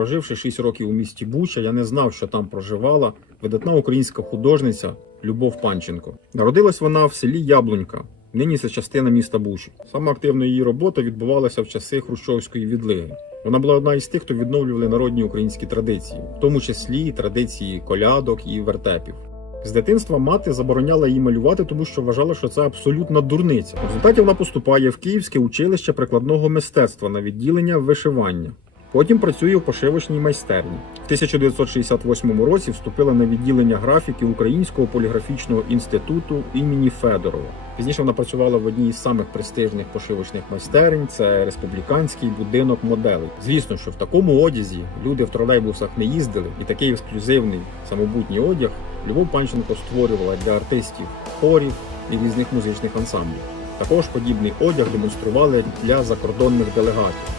Проживши 6 років у місті Буча, я не знав, що там проживала видатна українська художниця Любов Панченко. Народилась вона в селі Яблунька. Нині це частина міста Бучі. Саме активна її робота відбувалася в часи хрущовської відлиги. Вона була одна із тих, хто відновлювали народні українські традиції, в тому числі традиції колядок і вертепів. З дитинства мати забороняла їй малювати, тому що вважала, що це абсолютна дурниця. В результаті вона поступає в Київське училище прикладного мистецтва на відділення вишивання. Потім працює в пошивочній майстерні. В 1968 році вступила на відділення графіки Українського поліграфічного інституту імені Федорова. Пізніше вона працювала в одній із самих престижних пошивочних майстерень. Це республіканський будинок моделей. Звісно, що в такому одязі люди в тролейбусах не їздили, і такий ексклюзивний самобутній одяг Любов Панченко створювала для артистів хорів і різних музичних ансамблів. Також подібний одяг демонстрували для закордонних делегатів.